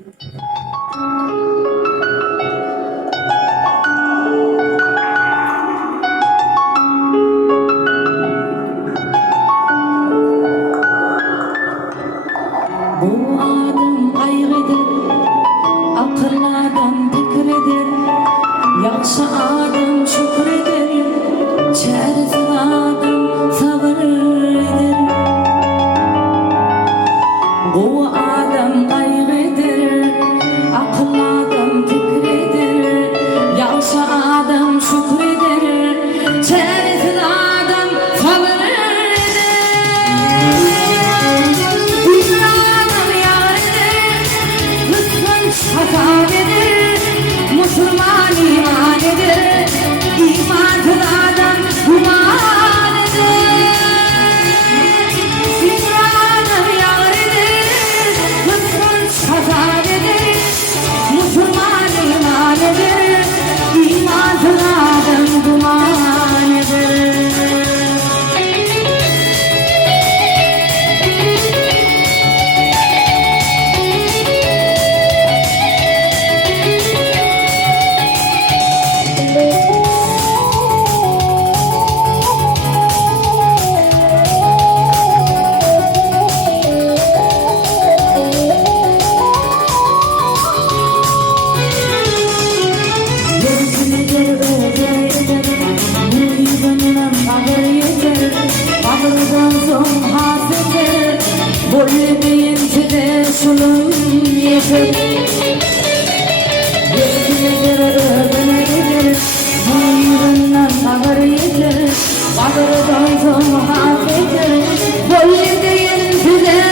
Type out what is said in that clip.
Bu adam kaygıdır, akıllı adam fikridir, yaxşı adam şükreder, çaresiz adam sabırdır. Bu adam kaygıdır, akıllı adam fikridir, yaxşı adam şükreder, çaresiz adam sabırdır. Hatalıdır, Müslüman iman eder, imansız adam guman eder. İmranım yar eder, kıskanç hatalıdır, Müslüman iman eder, imansız adam guman eder. Boyunca de sulum yeter, gözüne öbene gelir, boyundan ağır yeter, ağırdan son hafeter, boyunca de